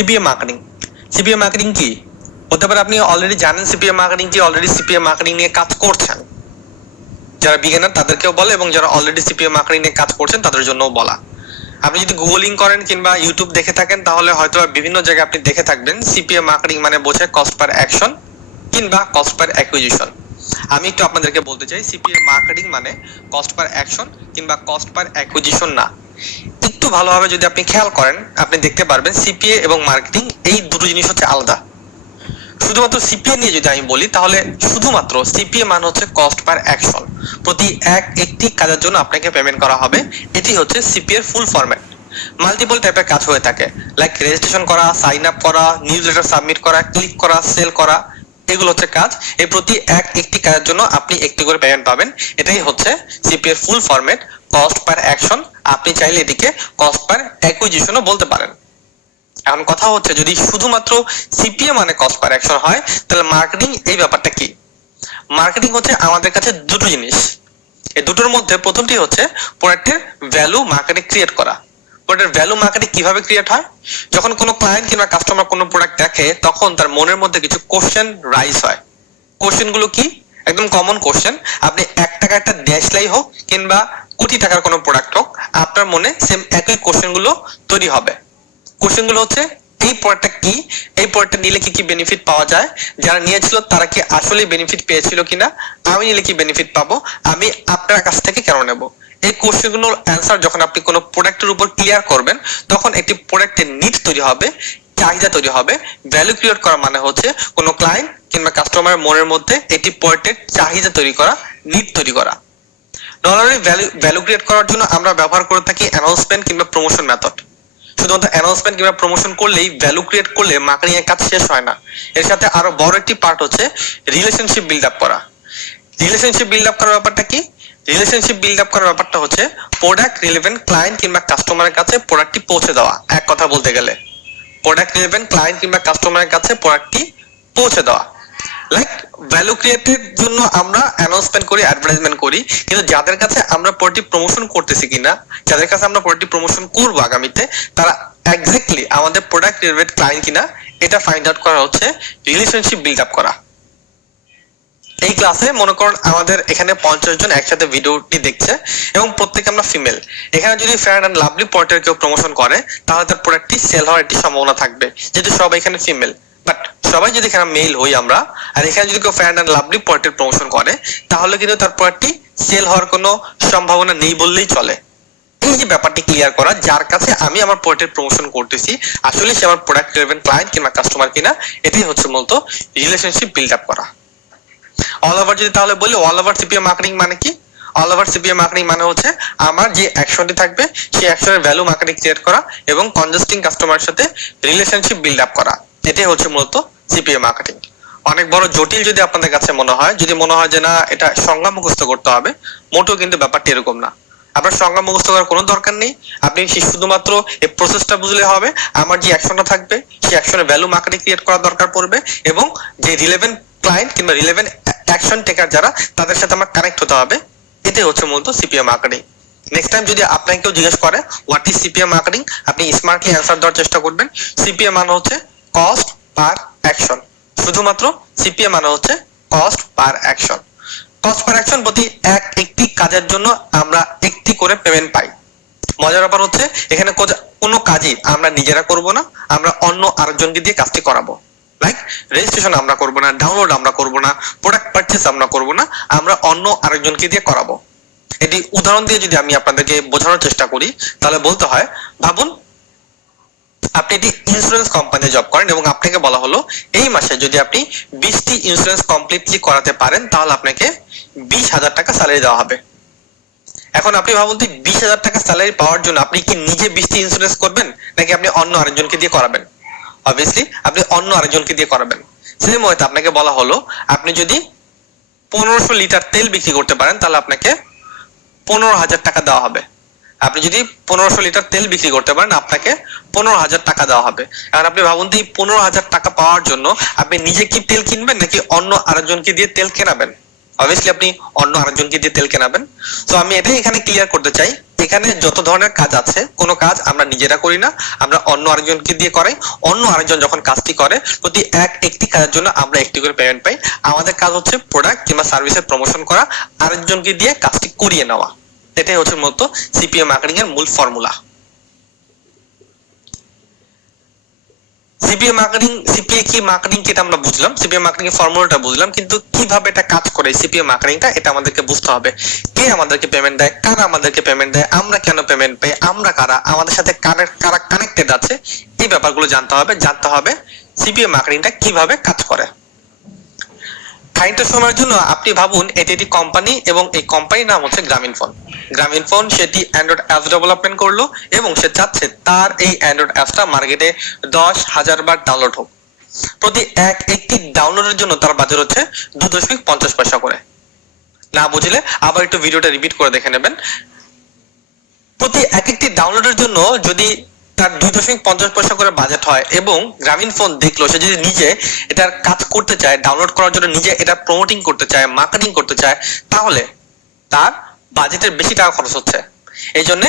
CPA marketing. CPA marketing কি হতে পারে? আপনি অলরেডি জানেন সিপিএ মার্কেটিং কি, অলরেডি সিপিএ মার্কেটিং নিয়ে কাজ করছেন। যারা বিগিনার তাদেরকেও বলে এবং যারা অলরেডি সিপিএ মার্কেটিং নিয়ে কাজ করছেন তাদের জন্যও বলা। আপনি যদি গুগলিং করেন কিংবা ইউটিউব দেখে থাকেন তাহলে হয়তো বিভিন্ন জায়গায় আপনি দেখে থাকবেন সিপিএ মার্কেটিং মানে বোঝায় কস্ট পার অ্যাকশন কিংবা কস্ট পার অ্যাকুইজিশন। আমি একটু আপনাদেরকে বলতে চাই সিপিএ মার্কেটিং মানে কস্ট পার অ্যাকশন কিংবা কস্ট পার অ্যাকুইজিশন না। একটু ভালোভাবে যদি আপনি খেয়াল করেন আপনি দেখতে পারবেন সিপিএ এবং মার্কেটিং এই দুটো জিনিস হচ্ছে আলাদা। শুধুমাত্র সিপিএ নিয়ে যদি আমি বলি তাহলে শুধুমাত্র সিপিএ মানে হচ্ছে কস্ট পার অ্যাকশন, প্রতি একটি কাজের জন্য আপনাকে পেমেন্ট করা হবে। এটি হচ্ছে সিপিএ এর ফুল ফরম্যাট। মাল্টিপল টাইপের কাজ হয়ে থাকে, লাইক রেজিস্ট্রেশন করা, সাইন আপ করা, নিউজ লেটার সাবমিট করা, ক্লিক করা, সেল করা, এগুলো হচ্ছে কাজ। এই প্রতি একটি কাজের জন্য আপনি একটি করে পেমেন্ট পাবেন। এটাই হচ্ছে সিপিএ এর ফুল ফরম্যাট, কস্ট পার অ্যাকশন। আপনি চাইলে এটিকে কস্ট পার অ্যাকুইজিশনও বলতে পারেন। এখন কথা হচ্ছে যদি শুধুমাত্র সিপিএ মানে কস্ট পার অ্যাকশন হয় তাহলে মার্কেটিং এই ব্যাপারটা কি? মার্কেটিং হচ্ছে আমাদের কাছে দুটো জিনিস। এই দুটোর মধ্যে প্রথমটি হচ্ছে প্রোডাক্টের ভ্যালু মার্কেটে ক্রিয়েট করা। প্রোডাক্টের ভ্যালু মার্কেটে কিভাবে ক্রিয়েট হয়? যখন কোনো ক্লায়েন্ট কিংবা কাস্টমার কোনো প্রোডাক্ট দেখে তখন তার মনের মধ্যে কিছু কোশ্চেন রাইজ হয়। কোশ্চেন গুলো কি? একদম কমন কোশ্চেন। আপনি 1 টাকা একটা ড্যাশলাই হোক কিংবা কোটি টাকার কোনো প্রোডাক্ট হোক, আপনার মনে সেম একই কোশ্চেন গুলো তৈরি হবে। কোশ্চেন গুলো হচ্ছে এই প্রোডাক্টটা কি, এই প্রোডাক্টটা নিলে কি কি বেনিফিট পাওয়া যায়, যারা নিয়েছিল তারা কি আসলে বেনিফিট পেয়েছিল কিনা, আমি নিলে কি বেনিফিট পাবো, আমি আপনার কাছ থেকে কেন নেব। এই কোশ্চেনগুলোর অ্যান্সার যখন আপনি কোনো প্রোডাক্টের উপর ক্লিয়ার করবেন তখন একটি প্রোডাক্টের নিড তৈরি হবে, চাহিদা তৈরি হবে। ভ্যালু ক্রিয়েট করা মানে হচ্ছে কোনো ক্লায়েন্ট কিংবা কাস্টমারের মনের মধ্যে একটি প্রোডাক্টের চাহিদা তৈরি করা, নিড তৈরি করা। নরমালি ভ্যালু ক্রিয়েট করার জন্য আমরা ব্যবহার করে থাকি অ্যানাউন্সমেন্ট কিংবা প্রমোশন মেথড। শুধুমাত্র অ্যানাউন্সমেন্ট কিংবা প্রমোশন করলেই ভ্যালু ক্রিয়েট করলে মার্কেটিং এর কাজ শেষ হয় না। এর সাথে আরো বড় একটি পার্ট হচ্ছে রিলেশনশিপ বিল্ড আপ করা। রিলেশনশিপ বিল্ড আপ করার ব্যাপারটা কি? রিলেশনশিপ বিল্ড আপ করার ব্যাপারটা হচ্ছে প্রোডাক্ট রিলেভেন্ট ক্লায়েন্ট কিংবা কাস্টমারের কাছে প্রোডাক্টটি পৌঁছে দেওয়া। এক কথা বলতে গেলে প্রোডাক্ট রিলেভেন্ট ক্লায়েন্ট কিংবা কাস্টমারের কাছে প্রোডাক্টটি পৌঁছে দেওয়া। লাইক ভ্যালু ক্রিয়েটের জন্য আমরা অ্যানাউন্সমেন্ট করি, অ্যাডভার্টাইজমেন্ট করি, কিন্তু যাদের কাছে আমরা প্রোডাক্টটি প্রমোশন করতেছি কিনা, যাদের কাছে আমরা প্রোডাক্টটি প্রমোশন করব আগামীতে, তারা এক্স্যাক্টলি আমাদের প্রোডাক্ট রিলেভেন্ট ক্লায়েন্ট কিনা এটা ফাইন্ড আউট করা হচ্ছে রিলেশনশিপ বিল্ড আপ করা। এই ক্লাসে মনে করুন আমাদের এখানে 50 জন একসাথে ভিডিওটি দেখছে এবং প্রত্যেকে আমরা ফিমেল। এখানে যদি ফেয়ার অ্যান্ড লাভলি প্রোডাক্টের কেউ প্রমোশন করে তাহলে তার প্রোডাক্টটি সেল হওয়ার একটি সম্ভাবনা থাকবে, যেহেতু সবাই এখানে ফিমেল। বাট সবাই যদি এখানে মেল হই আমরা, আর এখানে যদি কেউ ফেয়ার অ্যান্ড লাভলি প্রোডাক্টের প্রমোশন করে তাহলে কিন্তু তার প্রোডাক্টটি সেল হওয়ার কোনো সম্ভাবনা নেই বললেই চলে। এই যে ব্যাপারটি ক্লিয়ার করা, যার কাছে আমি আমার প্রোডাক্টের প্রমোশন করতেছি আসলে সে আমার প্রোডাক্ট রিলেভেন্ট ক্লায়েন্ট কিংবা কাস্টমার কিনা, এটাই হচ্ছে মূলত রিলেশনশিপ বিল্ড আপ করা। অল ওভার যদি তাহলে বলি অল ওভার সিপিএ মার্কেটিং মানে কি? অল ওভার সিপিএ মার্কেটিং মানে হচ্ছে আমার যে অ্যাকশনটি থাকবে সেই অ্যাকশনের ভ্যালু মার্কেটিং ক্রিয়েট করা এবং কনজাস্টিং কাস্টমারের সাথে রিলেশনশিপ বিল্ড আপ করা, এটাই হচ্ছে মূলত সিপিএ মার্কেটিং। অনেক বড় জটিল যদি আপনাদের কাছে মনে হয়, যদি মনে হয় যে না এটা সংজ্ঞা মুখস্থ করতে হবে, মোটেও কিন্তু ব্যাপারটি এরকম না। আপনার সংজ্ঞা মুখস্থ করার কোনো দরকার নেই। আপনি শুধুমাত্র এই প্রসেসটা বুঝলে হবে। আমার যে অ্যাকশনটা থাকবে সেই অ্যাকশনের ভ্যালু মার্কেটিং ক্রিয়েট করার দরকার পড়বে এবং যে রিলেভেন্ট ক্লায়েন্ট কিংবা রিলেভেন্ট অ্যাকশন টেকার যারা, তাদের সাথে আমার কানেক্ট হতে হবে। এটাই হচ্ছে মূলত সিপিএ মার্কেটিং। নেক্সট টাইম যদি আপনাকে কেউ জিজ্ঞেস করে হোয়াট ইজ সিপিএ মার্কেটিং, আপনি স্মার্টলি অ্যান্সার দেওয়ার চেষ্টা করবেন। সিপিএ মানে হচ্ছে কস্ট পার অ্যাকশন। শুধুমাত্র সিপিএ মানে হচ্ছে কস্ট পার অ্যাকশন। কস্ট পার অ্যাকশন প্রতি একটি কাজের জন্য আমরা একটি করে পেমেন্ট পাই। মজার ব্যাপার হচ্ছে এখানে কোনো কাজই আমরা নিজেরা করব না, আমরা অন্য আরেকজনকে দিয়ে কাজটি করাবো। লাইক রেজিস্ট্রেশন আমরা করব না, ডাউনলোড আমরা করব না, প্রোডাক্ট পারচেজ আমরা করব না, আমরা অন্য আরেকজনকে দিয়ে করাবো। এটি উদাহরণ দিয়ে যদি আমি আপনাদেরকে বোঝানোর চেষ্টা করি তাহলে বলতে হয়, ভাবুন আপনি একটি ইন্স্যুরেন্স কোম্পানি জব করেন এবং আপনাকে বলা হলো এই মাসে যদি আপনি 20টি ইন্স্যুরেন্স কমপ্লিটলি করাতে পারেন তাহলে আপনাকে 20,000 টাকা স্যালারি দেওয়া হবে। এখন আপনি ভাবুন তো 20,000 টাকা স্যালারি পাওয়ার জন্য আপনি কি নিজে 20টি ইন্স্যুরেন্স করবেন নাকি আপনি অন্য আরেকজনকে দিয়ে করাবেন? অবভিয়াসলি আপনি অন্য আরেকজনকে দিয়ে করাবেন। সেম ওয়েতে আপনাকে বলা হলো আপনি যদি 1500 লিটার তেল বিক্রি করতে পারেন তাহলে আপনাকে 15,000 টাকা দেওয়া হবে। আপনি যদি 1500 লিটার তেল বিক্রি করতে পারেন আপনাকে 15,000 টাকা দেওয়া হবে। এখন আপনি ভাবুন তো এই 15,000 টাকা পাওয়ার জন্য আপনি নিজে কি তেল কিনবেন নাকি অন্য আরেকজনকে দিয়ে তেল কেনাবেন? অবভিয়াসলি আপনি অন্য আরেকজনকে দিয়ে তেল কেনাবেন। তো আমি এটাই এখানে ক্লিয়ার করতে চাই, এখানে যত ধরনের কাজ আছে কোনো কাজ আমরা নিজেরা করি না, আমরা অন্য আরেকজনকে দিয়ে করাই। অন্য আরেকজন যখন কাজটি করে প্রতি একটি কাজের জন্য আমরা একটি করে পেমেন্ট পাই। আমাদের কাজ হচ্ছে প্রোডাক্ট কিংবা সার্ভিসের প্রমোশন করা, আরেকজনকে দিয়ে কাজটি করিয়ে নেওয়া। এটাই হচ্ছে মূলত সিপিএ মার্কেটিং এর মূল ফর্মুলা। সিপিএ মার্কেটিং, সিপিএ কি মার্কেটিং কি এটা আমরা বুঝলাম, সিপিএ মার্কেটিং এর ফর্মুলাটা বুঝলাম, কিন্তু কিভাবে এটা কাজ করে সিপিএ মার্কেটিংটা এটা আমাদেরকে বুঝতে হবে। কে আমাদেরকে পেমেন্ট দেয়, কারা আমাদেরকে পেমেন্ট দেয়, আমরা কেন পেমেন্ট পাই, আমরা কারা, আমাদের সাথে কারা কানেক্টেড আছে, এই ব্যাপারগুলো জানতে হবে সিপিএ মার্কেটিংটা কিভাবে কাজ করে। খানিকটা সময়ের জন্য আপনি ভাবুন এটি একটি কোম্পানি এবং এই কোম্পানির নাম হচ্ছে গ্রামীণফোন। গ্রামীণফোন সেটি অ্যান্ড্রয়েড অ্যাপস ডেভেলপমেন্ট করলো এবং সে চাচ্ছে তার এই অ্যান্ড্রয়েড অ্যাপসটা মার্কেটে 10,000 বার ডাউনলোড হোক। প্রতি একটি ডাউনলোডের জন্য তার বাজার হচ্ছে 2.50 পয়সা করে। না বুঝলে আবার একটু ভিডিওটা রিপিট করে দেখে নেবেন। প্রতি একটি ডাউনলোডের জন্য যদি তার 2.50 পয়সা করে বাজেট হয় এবং গ্রামীণফোন দেখলো সে যদি নিজে এটার কাজ করতে চায়, ডাউনলোড করার জন্য নিজে এটা প্রমোটিং করতে চায়, মার্কেটিং করতে চায়, তাহলে তার বাজেটের বেশি টাকা খরচ হচ্ছে। এই জন্য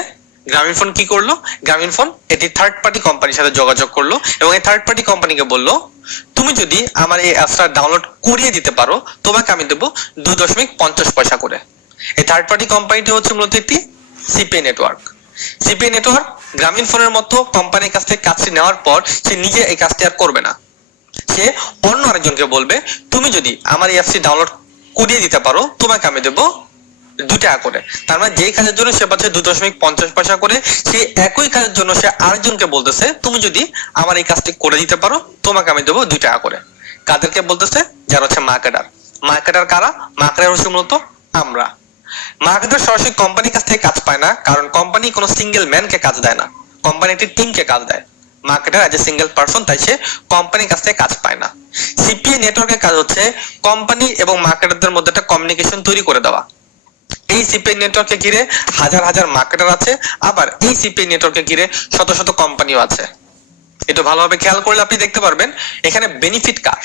গ্রামীণফোন কি করলো, গ্রামীণফোন এটি থার্ড পার্টি কোম্পানির সাথে যোগাযোগ করলো এবং এই থার্ড পার্টি কোম্পানিকে বললো তুমি যদি আমার এই অ্যাপসটা ডাউনলোড করিয়ে দিতে পারো তোমাকে আমি দেবো 2.50 পয়সা করে। এই থার্ড পার্টি কোম্পানিটি হচ্ছে মূলত একটি সিপিএ নেটওয়ার্ক। সিপিএ নেটওয়ার্ক গ্রামীণফোনের মতো কোম্পানির কাছ থেকে কাজটি নেওয়ার পর সে নিজে এই কাজটি আর করবে না, সে অন্য আরেকজনকে বলবে তুমি যদি আমার এই অ্যাপসটি ডাউনলোড করিয়ে দিতে পারো তোমাকে আমি দেবো 2 টাকা করে। তার মানে যেই কাজের জন্য সে পাচ্ছে 2.50 পয়সা করে, সেই একই কাজের জন্য সে আরেকজনকে বলতেছে তুমি যদি আমার এই কাজটি করে দিতে পারো তোমাকে আমি দেবো 2 টাকা করে। কাদেরকে বলতেছে? যারা হচ্ছে মার্কেটার। মার্কেটার কারা? মার্কেটার হচ্ছে মূলত আমরা। মার্কেটার সরাসরি কোম্পানির কাছ থেকে কাজ পায় না, কারণ কোম্পানি কোনো সিঙ্গেল ম্যানকে কাজ দেয় না, কোম্পানি একটি টিমকে কাজ দেয়। Marketer as a single person, তাই সে কোম্পানির কাছ থেকে কাজ পায় না। সিপিএ নেটওয়ার্কের কাজ হচ্ছে কোম্পানি এবং মার্কেটারদের মধ্যে একটা কমিউনিকেশন তৈরি করে দেওয়া। এই সিপিএ নেটওয়ার্ককে ঘিরে হাজার হাজার মার্কেটার আছে, আবার এই সিপিএ নেটওয়ার্ককে ঘিরে শত শত কোম্পানিও আছে। একটু ভালোভাবে খেয়াল করলে আপনি দেখতে পারবেন এখানে বেনিফিট কার?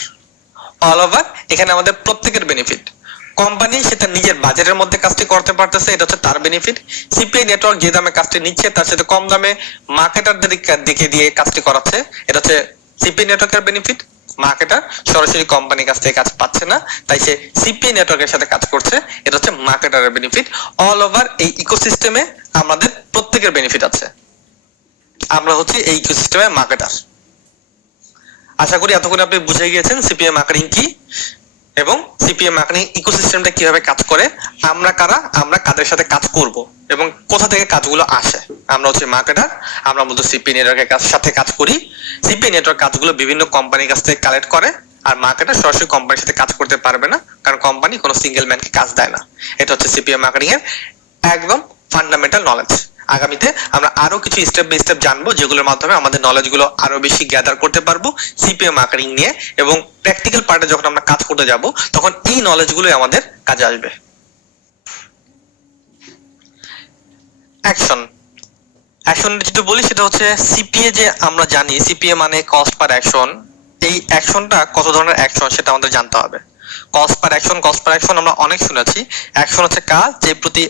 অল ওভার এখানে আমাদের প্রত্যেকের বেনিফিট। কোম্পানি সেটা নিজের বাজারের মধ্যে কাজটি করতে পারতেছে, এটা হচ্ছে তার বেনিফিট। সিপিএ নেটওয়ার্ক যে দামে কাজটি নিচ্ছে তার সাথে কম দামে মার্কেটারদের দিকে দিয়ে কাজটি করাচ্ছে, এটা হচ্ছে সিপিএ নেটওয়ার্কের বেনিফিট। মার্কেটার সরাসরি কোম্পানির কাছ থেকে কাজ পাচ্ছে না, তাই সে সিপিএ নেটওয়ার্কের সাথে কাজ করছে, এটা হচ্ছে মার্কেটারের বেনিফিট। অল ওভার এই ইকোসিস্টেমে আমাদের প্রত্যেকের বেনিফিট আছে, আমরা হচ্ছে এই ইকোসিস্টেমে মার্কেটার। আশা করি এতক্ষণ আপনি বুঝে গিয়েছেন সিপিএ মার্কেটিং কি এবং সিপিএ মার্কেটিং ইকোসিস্টেমটা কিভাবে কাজ করে, আমরা কারা, আমরা কাদের সাথে কাজ করব এবং কোথা থেকে কাজগুলো আসে। আমরা হচ্ছে মার্কেটার, আমরা মূলত সিপিএ নেটওয়ার্কের সাথে কাজ করি। সিপিএ নেটওয়ার্ক কাজগুলো বিভিন্ন কোম্পানির কাছ থেকে কালেক্ট করে, আর মার্কেটার সরাসরি কোম্পানির সাথে কাজ করতে পারবে না, কারণ কোম্পানি কোনো সিঙ্গেল ম্যানকে কাজ দেয় না। এটা হচ্ছে সিপিএ মার্কেটিং এর একদম ফান্ডামেন্টাল নলেজ। আগামীতে আমরা আরো কিছু স্টেপ বাই স্টেপ জানবো, যেগুলোর মাধ্যমে আমাদের নলেজ গুলো আরো বেশি গ্যাদার করতে পারবো সিপিএ মার্কেটিং নিয়ে, এবং প্র্যাকটিক্যাল পার্টে যখন আমরা কাজ করতে যাব তখন এই নলেজ গুলোই আমাদের কাজে আসবে। অ্যাকশন যদি বলি সেটা হচ্ছে সিপিএ, যে আমরা জানি সিপিএ মানে কস্ট পার অ্যাকশন। এই অ্যাকশনটা কত ধরনের অ্যাকশন সেটা আমাদের জানতে হবে। কস্ট পার অ্যাকশন আমরা অনেক শুনেছি। অ্যাকশন হচ্ছে কাজ, যে প্রতি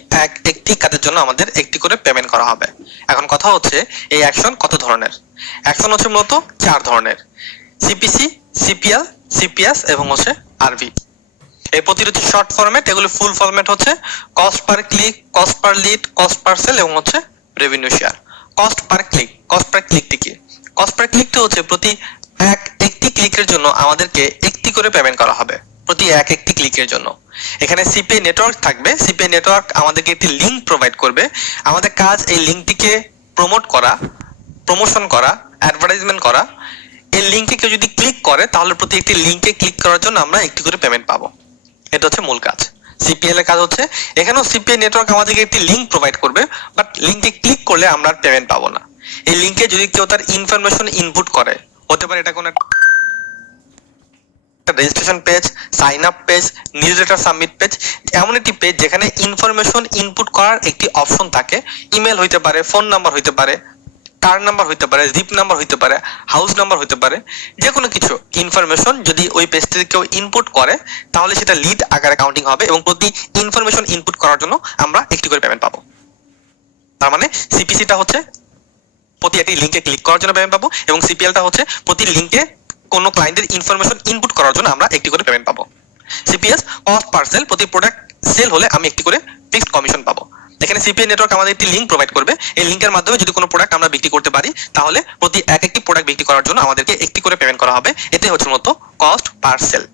একটি কাজের জন্য আমাদের একটি করে পেমেন্ট করা হবে। এখন কথা হচ্ছে এই অ্যাকশন কত ধরনের। অ্যাকশন হচ্ছে মূলত 4 ধরনের: সিপিসি, সিপিএল, সিপিএস এবং হচ্ছে আরভি। এই প্রতিটি শর্ট ফরম্যাট, এগুলো ফুল ফরম্যাট হচ্ছে cost per click, cost per lead, cost per sale এবং হচ্ছে রেভিনিউ শেয়ার। কস্ট পার ক্লিকটি কি? কস্ট পার ক্লিকটা হচ্ছে প্রতি একটি ক্লিকের জন্য আমাদেরকে একটি করে পেমেন্ট করা হবে, প্রতি একটি ক্লিকের জন্য। এখানে সিপিএ নেটওয়ার্ক থাকবে, সিপিএ নেটওয়ার্ক আমাদেরকে একটি লিংক প্রোভাইড করবে। আমাদের কাজ এই লিংকটিকে প্রমোশন করা, অ্যাডভার্টাইজমেন্ট করা। এই লিংকে কেউ যদি ক্লিক করে তাহলে প্রতি একটি লিংকে ক্লিক করার জন্য আমরা একটি করে পেমেন্ট পাবো। এটা হচ্ছে মূল কাজ। সিপিএল এর কাজ হচ্ছে এখানেও সিপিএ নেটওয়ার্ক আমাদেরকে একটি লিংক প্রোভাইড করবে, বাট লিংকে ক্লিক করলে আমরা পেমেন্ট পাবো না। এই লিংকে যদি কেউ তার ইনফরমেশন ইনপুট করে, হতে পারে এটা কোনো registration page, sign up page, newsletter submit page, এমন একটি পেজ যেখানে ইনফরমেশন ইনপুট করার একটি অপশন থাকে। ইমেল হইতে পারে, ফোন নাম্বার হইতে পারে, কার্ড নাম্বার হইতে পারে, জিপ নাম্বার হইতে পারে, হাউস নাম্বার হইতে পারে, যে কোনো কিছু ইনফরমেশন যদি ওই পেজ থেকে কেউ ইনপুট করে তাহলে সেটা লিড আকারে কাউন্টিং হবে এবং প্রতি ইনফরমেশন ইনপুট করার জন্য আমরা একটি করে পেমেন্ট পাবো। তার মানে সিপিসিটা হচ্ছে প্রতি একটি লিঙ্কে ক্লিক করার জন্য পেমেন্ট পাবো এবং সিপিএলটা হচ্ছে প্রতি লিঙ্কে কোনো ক্লায়েন্টের ইনফরমেশন ইনপুট করার জন্য আমরা একটি করে পেমেন্ট পাবো। সিপিএস কস্ট পার সেল, প্রতি প্রোডাক্ট সেল হলে আমি একটি করে ফিক্সড কমিশন পাবো। এখানে সিপিএ নেটওয়ার্ক আমাদের একটি লিঙ্ক প্রোভাইড করবে, এই লিঙ্কের মাধ্যমে যদি কোনো প্রোডাক্ট আমরা বিক্রি করতে পারি তাহলে প্রতি একটি প্রোডাক্ট বিক্রি করার জন্য আমাদেরকে একটি করে পেমেন্ট করা হবে। এটাই হচ্ছে মূলত cost per sale.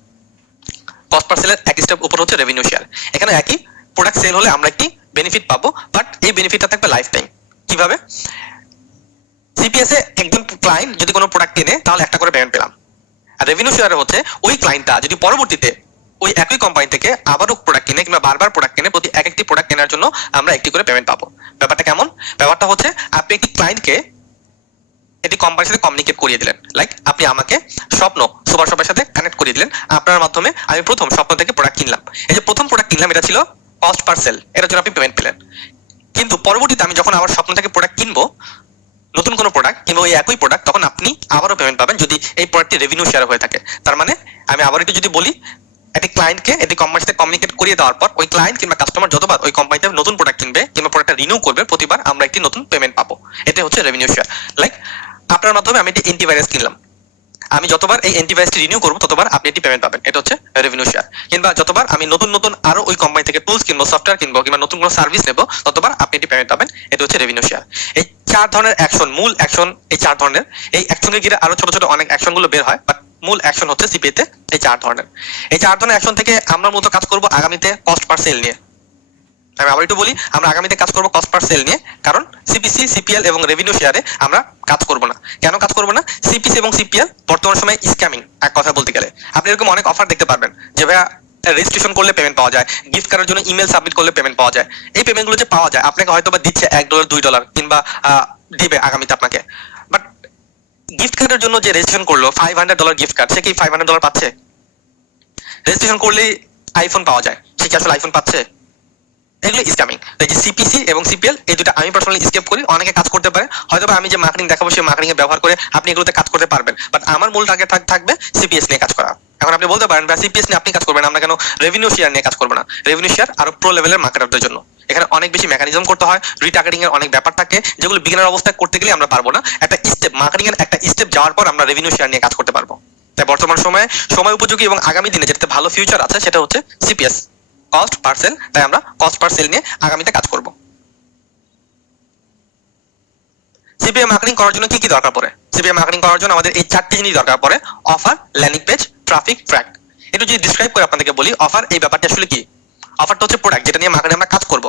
Cost per সেলের এক স্টেপ উপর হচ্ছে রেভিনিউ শেয়ার। এখানে একই প্রোডাক্ট সেল হলে আমরা একটি বেনিফিট পাবো, বাট এই বেনিফিটটা থাকবে লাইফ টাইম। কিভাবে? সিপিএস এ একজন ক্লায়েন্ট যদি কোনো প্রোডাক্ট কেনে তাহলে একটা করে পেমেন্ট পেলাম, আর রেভিনিউ শেয়ারে হচ্ছে ওই ক্লায়েন্টটা যদি পরবর্তীতে ওই একই কোম্পানি থেকে আবারও প্রোডাক্ট কিনে কিংবা বারবার প্রোডাক্ট কিনে প্রতি একটি প্রোডাক্ট কেনার জন্য আমরা একটি করে পেমেন্ট পাবো। ব্যাপারটা কেমন? ব্যাপারটা হচ্ছে আপনি একটি ক্লায়েন্টকে এটি কোম্পানির সাথে কমিউনিকেট করিয়ে দিলেন, লাইক আপনি আমাকে স্বপ্ন সুপার শপের সাথে কানেক্ট করিয়ে দিলেন, আপনার মাধ্যমে আমি প্রথম স্বপ্ন থেকে প্রোডাক্ট কিনলাম। এই যে প্রথম প্রোডাক্ট কিনলাম এটা ছিল কস্ট পার সেল, এটার জন্য আপনি পেমেন্ট পেলেন। কিন্তু পরবর্তীতে আমি যখন আবার স্বপ্ন থেকে প্রোডাক্ট কিনবো, নতুন কোনো প্রোডাক্ট কিংবা ওই একই প্রোডাক্ট, তখন আপনি আবারও পেমেন্ট পাবেন যদি এই প্রোডাক্টটি রেভিনিউ শেয়ার হয়ে থাকে। তার মানে আমি আবার একটু যদি বলি, একটি ক্লায়েন্টকে এটি কোম্পানির সাথে কমিউনিকেট করিয়ে দেওয়ার পর ওই ক্লায়েন্ট কিংবা কাস্টমার যতবার ওই কোম্পানিতে নতুন প্রোডাক্ট কিনবে কিংবা প্রোডাক্টটা রিনিউ করবে প্রতিবার আমরা একটি নতুন পেমেন্ট পাবো। এটা হচ্ছে রেভিনিউ শেয়ার। লাইক আপনার মাধ্যমে আমি একটি অ্যান্টিভাইরাস কিনলাম, আমি যতবার এই অ্যান্টিভাইরাসটি রিনিউ করবো ততবার আপনি একটি পেমেন্ট পাবেন, এটা হচ্ছে রেভিনিউ শেয়ার। কিংবা যতবার আমি নতুন নতুন আরো ওই কোম্পানি থেকে টুলস কিনবো, সফটওয়্যার কিনবো কিংবা নতুন কোনো সার্ভিস নেবো ততবার আপনি একটি পেমেন্ট পাবেন, এটা হচ্ছে রেভিনিউ শেয়ার। এই চার ধরনের অ্যাকশন, মূল অ্যাকশন এই চার ধরনের। এই অ্যাকশনকে ঘিরে আরো ছোট ছোট অনেক অ্যাকশন গুলো বের হয়, বাট মূল অ্যাকশন হচ্ছে সিপিএ তে এই চার ধরনের। এই চার ধরনের অ্যাকশন থেকে আমরা মূলত কাজ করবো আগামীতে কস্ট পার সেল নিয়ে। আমি আবার একটু বলি, আমরা আগামীতে কাজ করবো কস্ট পার সেল নিয়ে, কারণ সিপিসি, সিপিএল এবং রেভিনিউ শেয়ারে আমরা কাজ করবো না। কেন কাজ করবো না? সিপিসি এবং সিপিএল বর্তমান সময়ে স্ক্যামিং, এক কথা বলতে গেলে। আপনি এরকম অনেক অফার দেখতে পারবেন যে ভাইয়া রেজিস্ট্রেশন করলে পেমেন্ট পাওয়া যায়, গিফট কার্ডের জন্য ইমেল সাবমিট করলে পেমেন্ট পাওয়া যায়। এই পেমেন্টগুলো যে পাওয়া যায় আপনাকে হয়তো বা দিচ্ছে $1 $2 কিংবা দিবে আগামীতে আপনাকে, বাট গিফট কার্ডের জন্য যে রেজিস্ট্রেশন করলো $500 গিফট কার্ড, সে কি $500 পাচ্ছে? রেজিস্ট্রেশন করলেই আইফোন পাওয়া যায়, সে কি আসলে আইফোন পাচ্ছে? এগুলো স্ক্যামিং। এই যে সিপিসি এবং সিপিএল, এই দুটো আমি পার্সোনালি স্কেপ করি। অনেকে কাজ করতে পারে, হয়তো আমি যে মার্কেটিং দেখাবো সেই মার্কেটিং এ ব্যবহার করে আপনি এগুলোতে কাজ করতে পারবেন, বাট আমার মূল টার্গেট থাকবে সিপিএস নিয়ে কাজ করা। এখন আপনি বলতে পারেন বা সিপিএস নিয়ে আপনি কাজ করবেন, আমরা কেন রেভিনিউ শেয়ার নিয়ে কাজ করবো না? রেভিনিউ শেয়ার আরো প্রো লেভেলের মার্কেটারদের জন্য। এখানে অনেক বেশি মেকানিজম করতে হয়, রিটার্গেটিং এর অনেক ব্যাপার থাকে যেগুলো বিগিনার অবস্থায় করতে গেলে আমরা পারবো না। একটা স্টেপ, মার্কেটিং এর একটা স্টেপ যাওয়ার পর আমরা রেভিনিউ শেয়ার নিয়ে কাজ করতে পারবো। তাই বর্তমান সময়ে সময় উপযোগী এবং আগামী দিনে যেটাতে ভালো ফিউচার আছে সেটা হচ্ছে সিপিএস, কস্ট পার সেল। তাই আমরা কস্ট পার সেল নিয়ে আগামীতে কাজ করব। সিপিএ মার্কেটিং করার জন্য কি কি দরকার পড়ে? সিপিএ মার্কেটিং করার জন্য আমাদের এই চারটি জিনিস দরকার পড়ে: offer, landing page, traffic, track. একটু যদি ডিসক্রাইব করে আপনাদেরকে বলি, অফার এই ব্যাপারটা আসলে কি? অফারটা হচ্ছে প্রোডাক্ট যেটা নিয়ে মার্কেটিং আমরা কাজ করব।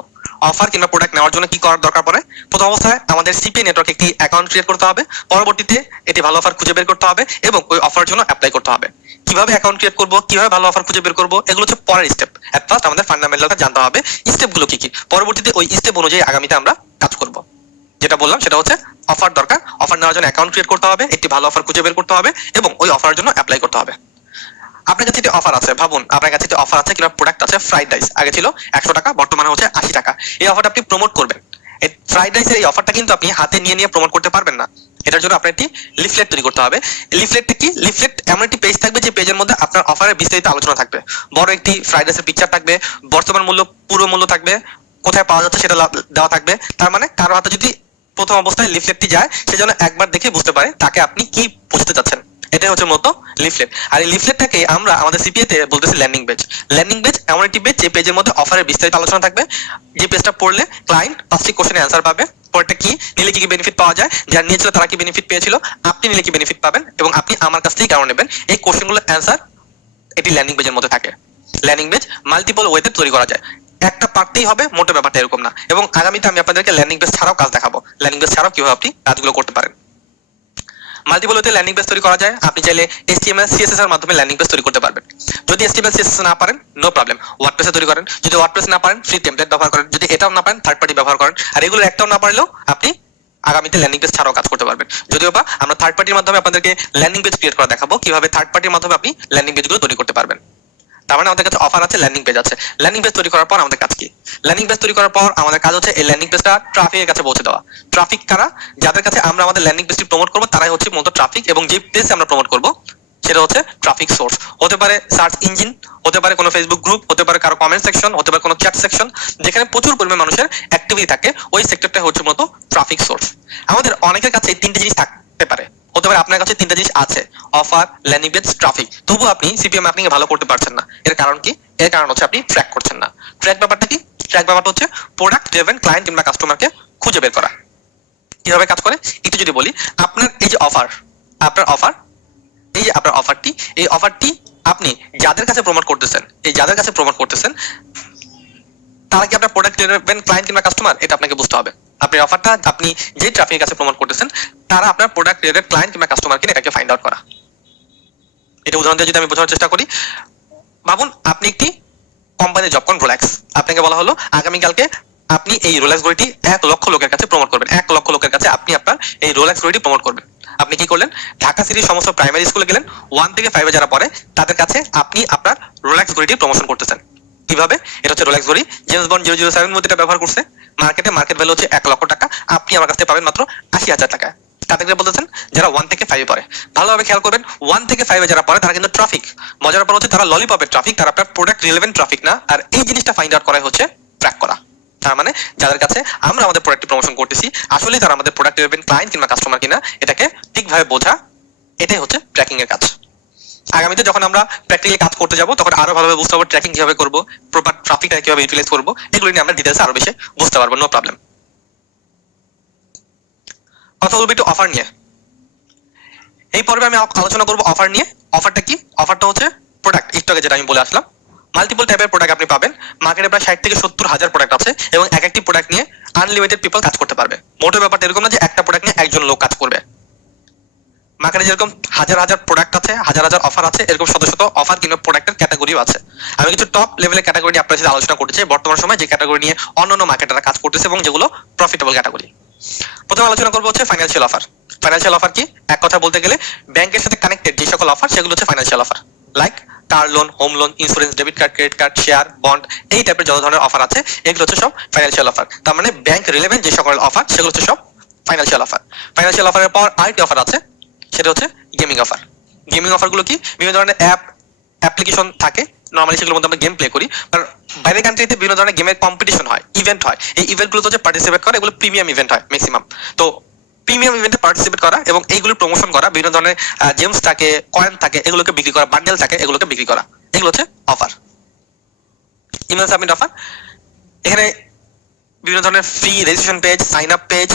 অফার কিংবা প্রোডাক্ট নেওয়ার জন্য কি করার দরকার পড়ে? প্রথম অবস্থায় আমাদের সিপিএ নেটওয়ার্কে একটি অ্যাকাউন্ট ক্রিয়েট করতে হবে, পরবর্তীতে এটি ভালো অফার খুঁজে বের করতে হবে এবং ওই অফার জন্য অ্যাপ্লাই করতে হবে। কিভাবে অ্যাকাউন্ট ক্রিয়েট করব, কিভাবে ভালো অফার খুঁজে বের করব, এগুলো হচ্ছে পরের স্টেপ। এট ফার্স্ট আমাদের ফান্ডামেন্টালটা জানতে হবে, স্টেপগুলো কি কি, পরবর্তীতে ওই স্টেপ অনুযায়ী আগামীতে আমরা কাজ করব। যেটা বললাম সেটা হচ্ছে অফার দরকার, অফার নেওয়ার জন্য অ্যাকাউন্ট ক্রিয়েট করতে হবে, একটি ভালো অফার খুঁজে বের করতে হবে এবং ওই অফারের জন্য অ্যাপ্লাই করতে হবে। আপনার কাছে একটি অফার আছে, ভাবুন আপনার কাছে একটি অফার আছে কিংবা প্রোডাক্ট আছে, ফ্রাইড রাইস আগে ছিল 100 টাকা, বর্তমানে হচ্ছে 80 টাকা। এই অফারটা আপনি প্রমোট করবেন। এই ফ্রাইড রাইসের এই অফারটা কিন্তু আপনি হাতে নিয়ে নিয়ে প্রমোট করতে পারবেন না। এটার জন্য আপনার একটি লিফলেট তৈরি করতে হবে। লিফলেটটা কি? লিফলেট এমন একটি পেজ থাকবে যে পেজের মধ্যে আপনার অফারের বিস্তারিত আলোচনা থাকবে, বড় একটি ফ্রাইড রাইসের পিকচার থাকবে, বর্তমান মূল্য, পুরো মূল্য থাকবে, কোথায় পাওয়া যাচ্ছে সেটা দেওয়া থাকবে। তার মানে কারো হাতে যদি প্রথম অবস্থায় লিফলেটটি যায় সে যেন একবার দেখে বুঝতে পারে তাকে আপনি কি বুঝতে চাচ্ছেন। এটাই হচ্ছে মতো লিফলেট। আর এই লিফলেটটাকে আমরা আমাদের সিপিএ তে বলতেছি ল্যান্ডিং পেজ। ল্যান্ডিং পেজ এমন একটি পেজ যে পেজের মধ্যে অফারের বিস্তারিত আলোচনা থাকবে, যে পেজটা পড়লে ক্লায়েন্ট 5টি কোশ্চেনের অ্যান্সার পাবে, পরেরটা কি নিলে কি কি বেনিফিট পাওয়া যায়, যারা নিয়েছিল তারা কি বেনিফিট পেয়েছিল, আপনি নিলে কি বেনিফিট পাবেন এবং আপনি আমার কাছ থেকে কেন নেবেন, এই কোশ্চেনগুলোর অ্যান্সার এটি ল্যান্ডিং পেজের মধ্যে থাকে। ল্যান্ডিং পেজ মাল্টিপল ওয়েতে তৈরি করা যায়, একটা পারতেই হবে মোটো ব্যাপারটা এরকম না। এবং আগামীতে আমি আপনাদেরকে ল্যান্ডিং পেজ ছাড়াও কাজ দেখাবো, ল্যান্ডিং পেজ ছাড়াও কিভাবে আপনি কাজগুলো করতে পারেন। মাল্টিপল ওয়েতে ল্যান্ডিং পেজ তৈরি করা যায়। আপনি চাইলে HTML CSS এর মাধ্যমে ল্যান্ডিং পেজ তৈরি করতে পারবেন। যদি HTML CSS না পারেন নো প্রবলেম, ওয়ার্ডপ্রেসে তৈরি করেন। যদি ওয়ার্ডপ্রেস না পারেন ফ্রি টেমপ্লেট ব্যবহার করেন। যদি এটাও না পারেন থার্ড পার্টি ব্যবহার করেন। আর এগুলো একটাও না পারলেও আপনি আগামীতে ল্যান্ডিং পেজ ছাড়াও কাজ করতে পারবেন। যদিও বা আমরা থার্ড পার্টির মাধ্যমে আপনাদেরকে ল্যান্ডিং পেজ ক্রিয়েট করা দেখাবো, কিভাবে থার্ড পার্টির মাধ্যমে আপনি ল্যান্ডিং পেজগুলো তৈরি করতে পারবেন। তার মানে আমাদের কাছে অফার আছে, ল্যান্ডিং পেজ আছে। ল্যান্ডিং পেজ তৈরি করার পর আমাদের কাজ কি? ল্যান্ডিং পেজ তৈরি করার পর আমাদের কাজ হচ্ছে এই ল্যান্ডিং পেজটা ট্রাফিকের কাছে পৌঁছে দেওয়া। ট্রাফিক কারা? যাদের কাছে আমরা আমাদের ল্যান্ডিং পেজটি প্রমোট করব তারাই হচ্ছে মূলত ট্রাফিক, এবং যে পেজ আমরা প্রমোট করব সেটা হচ্ছে ট্রাফিক সোর্স। হতে পারে সার্চ ইঞ্জিন, হতে পারে কোনো ফেসবুক গ্রুপ, হতে পারে কারো কমেন্ট সেকশন, হতে পারে কোনো চ্যাট সেকশন, যেখানে প্রচুর পরিমাণে মানুষের অ্যাক্টিভিটি থাকে, ওই সেক্টরটা হচ্ছে মূলত ট্রাফিক সোর্স। আমাদের অনেকের কাছে এই তিনটে জিনিস থাকতে পারে, হতে পারে আপনার কাছে তিনটা জিনিস আছে, অফার, ল্যান্ডিং পেজ, ট্রাফিক, তবুও আপনি সিপিএম মার্কেটিং ভালো করতে পারছেন না। এর কারণ কি? এর কারণ হচ্ছে আপনি ট্র্যাক করছেন না। ট্র্যাক ব্যাপারটা কি? ট্র্যাক ব্যাপারটা হচ্ছে প্রোডাক্ট ড্রিভেন ক্লায়েন্ট কিংবা কাস্টমারকে খুঁজে বের করা। কিভাবে কাজ করে একটু যদি বলি, আপনার এই যে অফার, আপনার অফার, এই যে আপনার অফারটি, এই অফারটি আপনি যাদের কাছে প্রমোট করতেছেন, এই যাদের কাছে প্রমোট করতেছেন তারা কি আপনার প্রোডাক্ট ড্রিভেন ক্লায়েন্ট কিংবা কাস্টমার? এটা আপনাকে বুঝতে হবে। আপনি অফারটা আপনি যে ট্রাফিকের কাছে প্রমোট করতেছেন তারা আপনার প্রোডাক্ট ড্রিভেন ক্লায়েন্ট কিংবা কাস্টমার কিনা এটাকে ফাইন্ড আউট করা। এটা উদাহরণ দিয়ে যদি আমি বোঝানোর চেষ্টা করি, ভাবুন আপনি একটি কোম্পানি জব করেন রোলেক্স, আপনাকে বলা হলো আগামীকালকে আপনি এই রোলেক্স ঘড়িটি 1,00,000 লোকের কাছে প্রমোট করবেন। 1,00,000 লোকের কাছে আপনি আপনার এই রোলেক্স ঘড়িটি প্রমোট করবেন। আপনি কি করলেন? ঢাকা সিটির সমস্ত প্রাইমারি স্কুলে গেলেন, 1 থেকে 5 যারা পড়ে তাদের কাছে আপনি আপনার রোলেক্স ঘড়িটি প্রমোশন করতেছেন। কিভাবে? এটা হচ্ছে রোলেক্স ঘড়ি, জেমস বন্ড 007 মধ্যে এটা ব্যবহার করছে। মার্কেটে মার্কেট ভ্যালু হচ্ছে 1,00,000 টাকা, আপনি আমার কাছে পাবেন মাত্র 80,000 টাকায়। তাদেরকে বলতেছেন যারা 1 থেকে 5 পড়ে। ভালোভাবে খেয়াল করবেন, 1 থেকে 5 যারা পড়ে তারা কিন্তু ট্রাফিক। মজার ব্যাপার হচ্ছে তারা ললিপপের ট্রাফিক, তারা আপনার প্রোডাক্ট রিলেভেন্ট ট্রাফিক না। আর এই জিনিসটা ফাইন্ড আউট করাই হচ্ছে ট্র্যাক করা। তার মানে যাদের কাছে আমরা আমাদের প্রোডাক্টটি প্রমোশন করতেছি আসলে তারা আমাদের প্রোডাক্ট রিলেভেন্ট ক্লায়েন্ট কিংবা কাস্টমার কিনা, এটাকে ঠিকভাবে বোঝা, এটাই হচ্ছে ট্র্যাকিং এর কাজ। আগামীতে যখন আমরা প্র্যাকটিক্যালি কাজ করতে যাব তখন আরো ভালোভাবে বুঝতে পারবো ট্র্যাকিং কিভাবে করবো, প্রপার ট্রাফিকটা কিভাবে ইউটিলাইজ করবো, এগুলো নিয়ে আমরা ডিটেইলস আরো বেশি বুঝতে পারবো। No problem. কথা বলবো একটু অফার নিয়ে। এই পর্বে আমি আলোচনা করবো অফার নিয়ে। অফারটা কি? অফারটা হচ্ছে প্রোডাক্ট, একটু আগে যেটা আমি বলে আসলাম, মাল্টিপল টাইপের প্রোডাক্ট আপনি পাবেন। মার্কেটে প্রায় 60 থেকে 70 হাজার প্রোডাক্ট আছে এবং এক একটি প্রোডাক্ট নিয়ে আনলিমিটেড পিপল কাজ করতে পারবে। মোটের ব্যাপারটা এরকম না যে একটা প্রোডাক্ট নিয়ে একজন লোক কাজ করবে। মার্কেটে যেরকম হাজার হাজার প্রোডাক্ট আছে, হাজার হাজার অফার আছে, এরকম শত শত অফার কিংবা প্রোডাক্টের ক্যাটাগরিও আছে। আমি কিছু টপ লেভেলের ক্যাটাগরি নিয়ে আপনার সাথে আলোচনা করতে চাই, বর্তমান সময় যে ক্যাটাগরি নিয়ে অন্যান্য মার্কেটাররা কাজ করতেছে এবং যেগুলো প্রফিটেবল ক্যাটাগরি। প্রথমে আলোচনা করবো হচ্ছে ফাইন্যান্সিয়াল অফার। ফাইন্যান্সিয়াল অফার কি? এক কথা বলতে গেলে ব্যাংকের সাথে কানেক্টেড যে সকল অফার সেগুলো হচ্ছে financial offer. Like car loan, home loan, insurance, debit card, credit card, share, bond, এই টাইপের যত ধরনের অফার আছে এগুলো হচ্ছে সব ফাইন্যান্সিয়াল অফার। তার মানে ব্যাংক রিলেভেন্ট যে সকল অফার সেগুলো হচ্ছে সব ফাইন্যান্সিয়াল অফার। ফাইন্যান্সিয়াল অফারের পর আরেকটি অফার আছে, সেটা হচ্ছে গেমিং অফার। গেমিং অফারগুলো কি? বিভিন্ন ধরনের অ্যাপ্লিকেশন থাকে, নরমালি সেগুলোর মধ্যে আমরা গেম প্লে করি। আর বাইরের কান্ট্রিতে বিভিন্ন ধরনের গেমের কম্পিটিশন হয়, ইভেন্ট হয়। এই ইভেন্টগুলোতে হচ্ছে পার্টিসিপেট করা, এগুলো প্রিমিয়াম ইভেন্ট হয় ম্যাক্সিমাম। তো প্রিমিয়াম ইভেন্টে পার্টিসিপেট করা এবং এইগুলো প্রমোশন করা, বিভিন্ন ধরনের জেমস থাকে, কয়েন থাকে, এগুলোকে বিক্রি করা, বান্ডেল থাকে, এগুলোকে বিক্রি করা, এগুলো হচ্ছে অফার। ইমেল সাবমিট অফার, এখানে বিভিন্ন ধরনের free registration page, sign up page,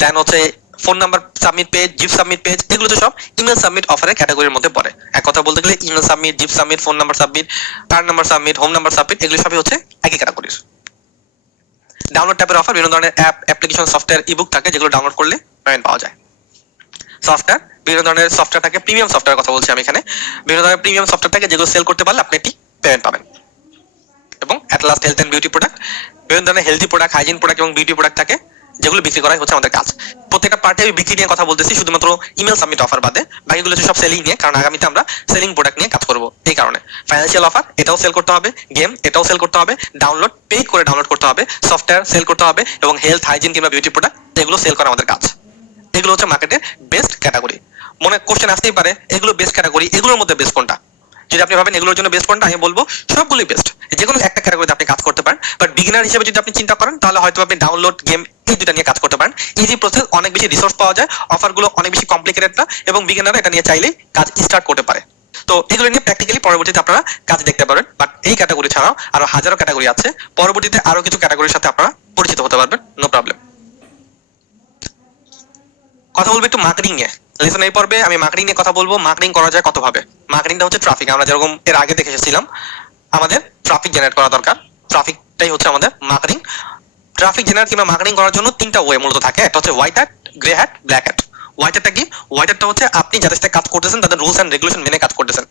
then হচ্ছে phone number submit page, zip submit page, এগুলো তো সব ইমেল সাবমিট অফারের ক্যাটাগরির মধ্যে পড়ে। এক কথা বলতে গেলে email submit, zip submit, phone number submit, card number submit, home number submit, এগুলো সবই হচ্ছে একই ক্যাটাগরির। ডাউনলোড টাইপের অফার, বিভিন্ন ধরনের অ্যাপ্লিকেশন, সফটওয়্যার, ইবুক থাকে যেগুলো ডাউনলোড করলে পেমেন্ট পাওয়া যায়। সফটওয়্যার, বিভিন্ন ধরনের সফটওয়্যার থাকে, প্রিমিয়াম সফটওয়্যার কথা বলছি আমি এখানে। বিভিন্ন ধরনের প্রিমিয়াম সফটওয়্যার থাকে যেগুলো সেল করতে পারলে আপনি একটি পেমেন্ট পাবেন। এবং at last health and beauty product, বিভিন্ন ধরনের হেলথি প্রোডাক্ট, হাইজিন প্রোডাক্ট এবং বিউটি প্রোডাক্ট থাকে যেগুলো বিক্রি করাই হচ্ছে আমাদের কাজ। প্রত্যেকটা পার্টে আমি বিক্রি নিয়ে কথা বলতেছি, শুধুমাত্র ইমেল সাবমিট অফার বাদে বাকিগুলো হচ্ছে সব সেলিং নিয়ে, কারণ আগামীতে আমরা সেলিং প্রোডাক্ট নিয়ে কাজ করব। এই কারণে ফাইন্যান্সিয়াল অফার, এটাও সেল করতে হবে, গেম এটাও সেল করতে হবে, ডাউনলোড পে করে ডাউনলোড করতে হবে, সফটওয়্যার সেল করতে হবে এবং হেলথ, হাইজিন কিংবা বিউটি প্রোডাক্ট এগুলো সেল করা আমাদের কাজ। এগুলো হচ্ছে মার্কেটের বেস্ট ক্যাটাগরি। মনে কোশ্চেন আসতেই পারে এগুলো বেস্ট ক্যাটাগরি, এগুলোর মধ্যে বেস্ট কোনটা? যদি আপনি ভাবেন এগুলোর জন্য বেস্ট কোনটা, আমি বলবো সবগুলোই বেস্ট। যে কোনো একটা ক্যাটাগরিতে আপনি কাজ করতে পারেন, বাট বিগিনার হিসেবে যদি আপনি চিন্তা করেন তাহলে হয়তো আপনি ডাউনলোড, গেম এই দুটো নিয়ে কাজ করতে পারেন। ইজি প্রসেস, অনেক বেশি রিসোর্স পাওয়া যায়, অফারগুলো অনেক বেশি কমপ্লিকেটেড না এবং বিগিনাররা এটা নিয়ে চাইলেই কাজ স্টার্ট করতে পারে। তো এগুলো নিয়ে প্র্যাকটিক্যালি পরবর্তীতে আপনারা কাজ দেখতে পারবেন। বাট এই ক্যাটাগরি ছাড়াও আরো হাজারো ক্যাটাগরি আছে, পরবর্তীতে আরো কিছু ক্যাটাগরির সাথে আপনারা পরিচিত হতে পারবেন। No problem. কথা বলবো একটু মার্কেটিং নিয়ে। লেসন এই পর্বে আমি মার্কেটিং নিয়ে কথা বলবো। মার্কেটিং করা যায় কতভাবে। মার্কেটিংটা হচ্ছে ট্রাফিক, আমরা যেরকম এর আগে দেখে এসেছিলাম, আমাদের ট্রাফিক জেনারেট করা দরকার। ট্রাফিকটাই হচ্ছে আমাদের মার্কেটিং। ট্রাফিক জেনারেট কিংবা মার্কেটিং করার জন্য তিনটা ওয়ে মূলত থাকে। একটা হচ্ছে white hat, grey hat, black hat. White হ্যাটটা কি? হোয়াইট হ্যাটটা হচ্ছে আপনি যাদের সাথে কাজ করতেছেন তাদের রুলস এন্ড রেগুলেশন মেনে কাজ করতেছেন।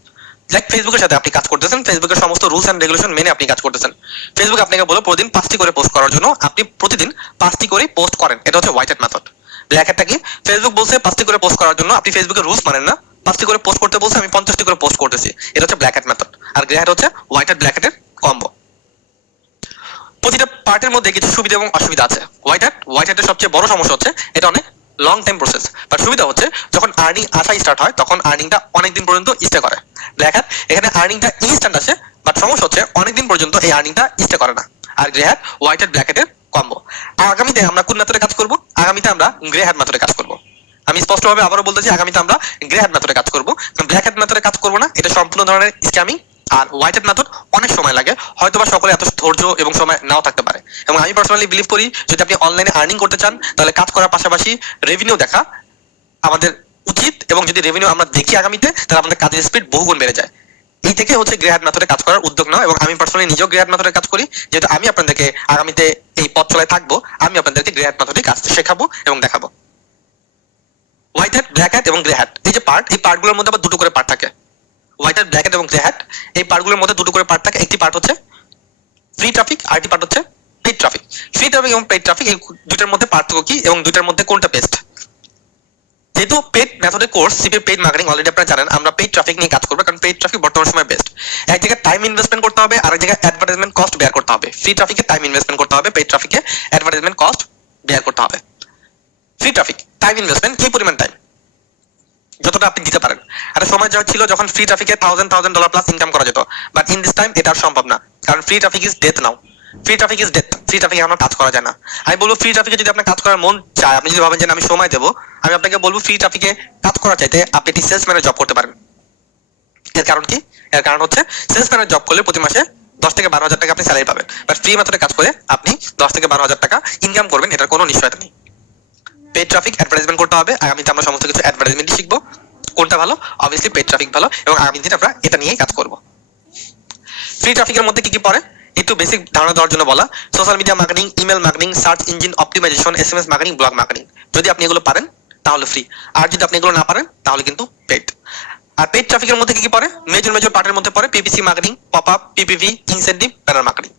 লাইক ফেসবুকের সাথে আপনি কাজ করতেছেন, ফেসবুকের সমস্ত রুলস এন্ড রেগুলেশন মেনে আপনি কাজ করতেছেন। ফেসবুক আপনাকে বলে প্রতিদিন 5টি করে পোস্ট করার জন্য, আপনি প্রতিদিন 5টি করে পোস্ট করেন, এটা হচ্ছে হোয়াইট হ্যাট মেথড। ব্ল্যাক হ্যাটটা কি? ফেসবুক বলছে 5টি করে পোস্ট করার জন্য, আপনি ফেসবুকের রুলস মানেন না, 5টি করে পোস্ট করতে বলছে, আমি 50টি করে পোস্ট করতেছি, এটা হচ্ছে ব্ল্যাক হ্যাট মেথড। আর গ্রে হ্যাট হচ্ছে হোয়াইট হ্যাট ব্ল্যাক হ্যাটের কম্বো। প্রতিটা পার্টের মধ্যে কিছু সুবিধা এবং অসুবিধা আছে। হোয়াইট হ্যাটের সবচেয়ে বড় সমস্যা হচ্ছে এটা অনেক লং টাইম প্রসেস, বাট সুবিধা হচ্ছে যখন আর্নিং আসা স্টার্ট হয় তখন আর্নিংটা অনেকদিন পর্যন্ত স্টে করে। ব্ল্যাক হ্যাট এখানে আর্নিংটা ইনস্ট্যান্ট আসে, বাট সমস্যা হচ্ছে অনেকদিন পর্যন্ত এই আর্নিংটা স্টে করে না। আর grey hat white hat black হ্যাটের কম্বো। আগামীতে আমরা কোন মেথডে কাজ করব? আগামীতে আমরা গ্রে হ্যাট মেথডে কাজ করব। আমি স্পষ্টভাবে আবারও বলতেছি, আগামীতে আমরা গ্রে হ্যাট মেথডে কাজ করব, কারণ ব্ল্যাক হ্যাট মেথডে কাজ করব না, এটা সম্পূর্ণ ধরনের স্ক্যামিং। আর হোয়াইট হ্যাট মেথড অনেক সময় লাগে, হয়তোবা সকলে এত ধৈর্য এবং সময় নাও থাকতে পারে। এবং আমি পার্সোনালি বিলিভ করি, যদি আপনি অনলাইনে আর্নিং করতে চান তাহলে কাজ করার পাশাপাশি রেভিনিউ দেখা আমাদের উচিত, এবং যদি রেভিনিউ আমরা দেখি আগামীতে, তাহলে আমাদের কাজের স্পিড বহুগুণ বেড়ে যায়। এই থেকে হচ্ছে গ্রে হ্যাট মেথডে কাজ করার উদ্যোগ নাও। এবং আমি পার্সোনালি নিজেও গ্রে হ্যাট মেথডে কাজ করি, যেহেতু আমি আপনাদেরকে আগামীতে এই পথ চলায় থাকবো, আমি আপনাদেরকে গ্রে হ্যাট মেথডে কাজ শেখাবো এবং দেখাবো। হোয়াইট হ্যাট, ব্ল্যাক হ্যাট এবং গ্রে হ্যাট, এই যে পার্ট, এই পার্টগুলোর মধ্যে আবার দুটো করে পার্ট থাকে। হোয়াইট হ্যাট, ব্ল্যাক হ্যাট এবং গ্রে হ্যাট, এই পার্টগুলোর মধ্যে দুটো করে পার্ট থাকে। একটি পার্ট হচ্ছে ফ্রি ট্রাফিক, আরেকটি পার্ট হচ্ছে পেইড ট্রাফিক। ফ্রি ট্রাফিক এবং পেইড ট্রাফিক, এই দুটার মধ্যে পার্থক্য কি এবং দুটার মধ্যে কোনটা বেস্ট? যেহেতু পেইড মেথডের course CP paid marketing already আপনারা জানেন, আমরা পেইড ট্রাফিক নিয়ে কাজ করবো, কারণ পেইড ট্রাফিক বর্তমান সময় বেস্ট। এক জায়গায় টাইম ইনভেস্টমেন্ট করতে হবে, আর এক জায়গায় অ্যাডভার্টাইজমেন্ট কস্ট বেয়ার করতে হবে। ফ্রি ট্রাফিকে টাইম ইনভেস্টমেন্ট করতে হবে, পেইড ট্রাফিকে অ্যাডভার্টাইজমেন্ট কস্ট বেয়ার করতে হবে। ফ্রি ট্রাফিক টাইম ইনভেস্টমেন্ট, কি পরিমাণ টাইম? যতটা আপনি দিতে পারেন। একটা সময় যা ছিল যখন ফ্রি ট্রাফিকে $1000 প্লাস ইনকাম করা যেত, বাট ইন দিস টাইম এটা আর সম্ভব না, কারণ free traffic is death now. Free traffic is death, free ট্রাফিকে আমার কাজ করা যায় না। আমি বলবো ফ্রি ট্রাফিকে যদি আপনার কাজ করার মন চায়, আপনি যদি ভাবেন যে আমি সময় দেবো, আমি আপনাকে বলবো ফ্রি ট্রাফিকে কাজ করা চাইতে আপনি একটি সেলসম্যানের জব করতে পারেন। এর কারণ কি? এর কারণ হচ্ছে সেলসম্যানের জব করলে প্রতি মাসে 10 থেকে 12 হাজার টাকা আপনি স্যালারি পাবেন, বাট ফ্রি মেথডে কাজ করে আপনি 10 থেকে 12 হাজার টাকা ইনকাম করবেন, এটার কোনো নিশ্চয়তা নেই। পেড ট্রাফিক অ্যাডভার্টাইজমেন্ট করতে হবে, আগামীতে আমরা সমস্ত কিছু অ্যাডভার্টাইজমেন্টই শিখবো। কোনটা ভালো? অবভিয়াসলি পেড ট্রাফিক ভালো, এবং আগামী দিনে আমরা এটা নিয়েই কাজ করব। ফ্রি ট্রাফিকের মধ্যে কি কি পড়ে একটু বেসিক ধারণা দেওয়ার জন্য বলা। Social media marketing, email marketing, search engine optimisation, SMS marketing, blog marketing. যদি আপনি এগুলো পারেন তাহলে ফ্রি, আর যদি আপনি এগুলো না পারেন তাহলে কিন্তু পেড। আর পেড ট্রাফিকের মধ্যে কি কি পড়ে? মেজর মেজর পার্টের মধ্যে পড়ে PPC marketing, pop up, PPV, incentive, banner marketing.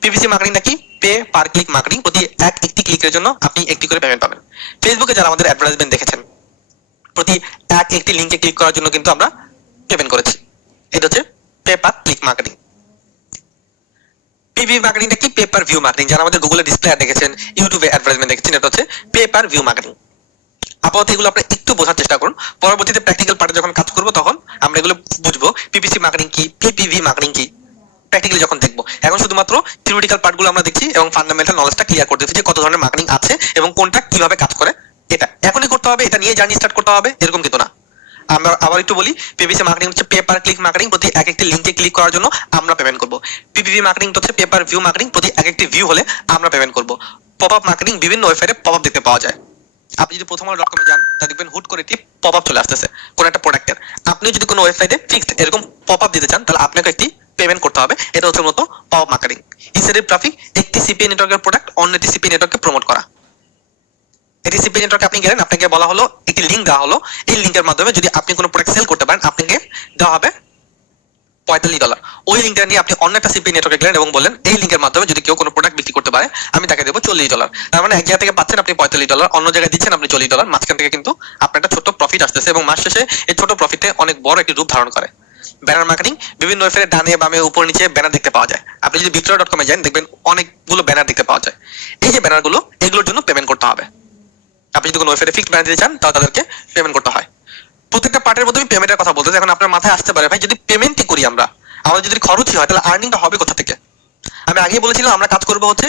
PPC মার্কেটিংটা কি? পে পার ক্লিক মার্কেটিং, প্রতি একটি ক্লিকের জন্য আপনি একটি করে পেমেন্ট পাবেন। ফেসবুকে যারা আমাদের অ্যাডভার্টাইজমেন্ট দেখেছেন, প্রতি একটি লিংকে ক্লিক করার জন্য কিন্তু আমরা পেমেন্ট করেছি। এটা হচ্ছে pay per click marketing. PV মার্কেটিংটা কি? Pay per view marketing. যারা আমাদের গুগলে ডিসপ্লে অ্যাড দেখেছেন, ইউটিউবে অ্যাডভার্টাইজমেন্ট দেখেছেন, এটা হচ্ছে পে পার ভিউ মার্কেটিং। আপাতত এগুলো আপনি একটু বোঝার চেষ্টা করুন, পরবর্তীতে প্র্যাকটিক্যাল পার্টে যখন কাজ করব তখন আমরা এগুলো বুঝবো। পিপিসি মার্কেটিং কি, পিপিভি মার্কেটিং কি, প্র্যাকটিক্যালি যখন দেখবো। এখন শুধুমাত্র থিওরিটিক্যাল পার্টগুলো আমরা দেখছি এবং ফান্ডামেন্টাল নলেজটা ক্লিয়ার করতেছি যে কত ধরনের মার্কেটিং আছে এবং কোনটা কিভাবে কাজ করে। এটা এখনই করতে হবে, এটা নিয়ে জার্নি স্টার্ট করতে হবে এরকম কিন্তু না। আমরা আবার একটু বলি, পিপিসি মার্কেটিং হচ্ছে পে পার ক্লিক মার্কেটিং, প্রতি একটি লিংকে ক্লিক করার জন্য আমরা পেমেন্ট করব। পিপিভি মার্কেটিং হচ্ছে পে পার ভিউ মার্কেটিং, প্রতি একটি ভিউ হলে আমরা পেমেন্ট করব। পপ আপ মার্কেটিং, বিভিন্ন ওয়েবসাইটে পপ আপ দেখতে পাওয়া যায়। আপনি যদি প্রথমআলো.com-এ যান, তা দেখবেন হুট করে একটি পপ আপ চলে আসতেছে কোন একটা প্রোডাক্টের। আপনি যদি কোনো ওয়েবসাইটে ফিক্সড এরকম পপ আপ দিতে চান, তাহলে আপনাকে একটি পেমেন্ট করতে হবে। এটা হচ্ছে মূলত pop up marketing. Incentive traffic, একটি সিপিএ নেটওয়ার্কের প্রোডাক্ট অন্য একটি সিপিএ নেটওয়ার্ককে প্রমোট করা। এটি সিপিএ নেটওয়ার্কে আপনি গেলেন, আপনাকে বলা হলো, একটি লিংক দেওয়া হলো, এই লিংকের মাধ্যমে যদি আপনি কোনো প্রোডাক্ট সেল করতে পারেন, আপনাকে দেওয়া হবে $45। ওই লিংকটা নিয়ে আপনি অন্য একটা সিপিএ নেটওয়ার্কে গেলেন এবং বললেন এই লিংকের মাধ্যমে যদি কেউ কোনো প্রোডাক্ট বিক্রি করতে পারে, আমি তাকে দেবো $40। তার মানে এক জায়গা থেকে পাচ্ছেন আপনি $45, অন্য জায়গায় দিচ্ছেন আপনি $40, মাঝখান থেকে কিন্তু আপনার একটা ছোট প্রফিট আসতেছে, এবং মাস শেষে এই ছোট প্রফিটে অনেক বড় একটি রূপ ধারণ করে। ব্যানার মার্কেটিং, বিভিন্ন ওয়েবসাইটে ডানে বামে উপর নিচে ব্যানার দেখতে পাওয়া যায়। আপনি যদি victoria.com-এ যান, দেখবেন অনেকগুলো ব্যানার দেখতে পাওয়া যায়। এই যে ব্যানারগুলো, এগুলোর জন্য পেমেন্ট করতে হবে। আপনি যদি কোনো ওয়েবসাইটে ফিক্সড ব্যানার দিতে চান, তাহলে তাদেরকে পেমেন্ট করতে হয়। প্রত্যেকটা পার্টের মধ্যে পেমেন্টের কথা বলতে, এখন আপনার মাথায় আসতে পারে, ভাই যদি পেমেন্টই করি আমরা, আমাদের যদি খরচই হয়, তাহলে আর্নিংটা হবে কোথা থেকে? আমি আগেই বলেছিলাম আমরা কাজ করব হচ্ছে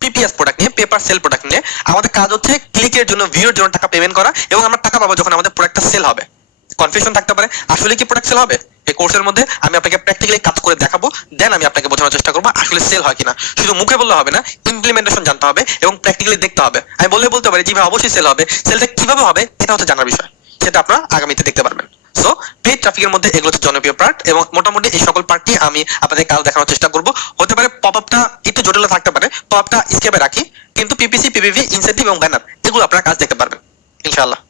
পিপিএস প্রোডাক্ট নিয়ে, পেপার সেল প্রোডাক্ট নিয়ে। আমাদের কাজ হচ্ছে ক্লিকের জন্য, ভিউর জন্য টাকা পেমেন্ট করা, এবং আমরা টাকা পাবো যখন আমাদের প্রোডাক্টটা সেল হবে। কনফিউশন থাকতে পারে আসলে কি প্রোডাক্ট সেল হবে? এই কোর্সের মধ্যে আমি আপনাকে প্র্যাকটিক্যালি কাজ করে দেখাবো, দেন আমি আপনাকে বোঝানোর চেষ্টা করবো আসলে সেল হয় কিনা। শুধু মুখে বললে হবে না, ইমপ্লিমেন্টেশন জানতে হবে এবং প্র্যাকটিক্যালি দেখতে হবে। আমি বলতে পারি যে ভাই অবশ্যই সেল হবে, সেলটা কিভাবে হবে এটা হচ্ছে জানার বিষয়, সেটা আপনারা আগামীতে দেখতে পারবেন। সো পেড ট্রাফিকের মধ্যে এগুলো হচ্ছে জনপ্রিয় পার্ট, এবং মোটামুটি এই সকল পার্টটি আমি আপনাদের কাজ দেখানোর চেষ্টা করব। হতে পারে পপ আপটা একটু জটিল থাকতে পারে, পপ আপটা স্কেপে রাখি, কিন্তু পিপিসি, পিপিভি, ইনসেন্টিভ এবং ব্যানার, এগুলো আপনারা কাজ দেখতে পারবেন ইনশাআল্লাহ।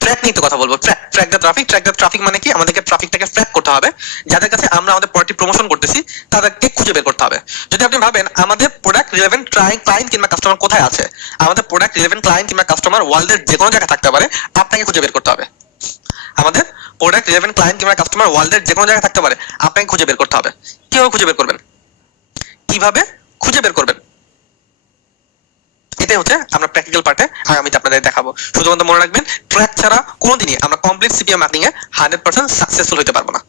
ট্র্যাক নিয়ে তো কথা বলবো। Track the traffic. Track the traffic মানে কি? আমাদেরকে ট্রাফিকটাকে ট্র্যাক করতে হবে। যাদের কাছে আমরা আমাদের প্রোডাক্টটি প্রমোশন করতেছি, তাদেরকে খুঁজে বের করতে হবে। যদি আপনি ভাবেন আমাদের প্রোডাক্ট রিলেভেন্ট ক্লায়েন্ট কিংবা কাস্টমার কোথায় আছে, আমাদের প্রোডাক্ট রিলেভেন্ট ক্লায়েন্ট কিংবা কাস্টমার ওয়ার্ল্ডের যে কোনো জায়গায় থাকতে পারে, আপনাকে খুঁজে বের করতে হবে। আমাদের প্রোডাক্ট রিলেভেন্ট ক্লায়েন্ট কিংবা কাস্টমার ওয়ার্ল্ডের যে কোনো জায়গায় থাকতে পারে, আপনাকে খুঁজে বের করতে হবে। কিভাবে খুঁজে বের করবেন? কিভাবে খুঁজে বের করবেন? এটাই হচ্ছে আমরা প্র্যাকটিক্যাল পার্টে আগামীতে আপনাদের দেখাবো। শুধুমাত্র মনে রাখবেন, ট্র্যাক ছাড়া কোনোদিনই আমরা কমপ্লিট সিপিএম মার্কেটিং এ 100% সাকসেসফুল হতে পারবো না।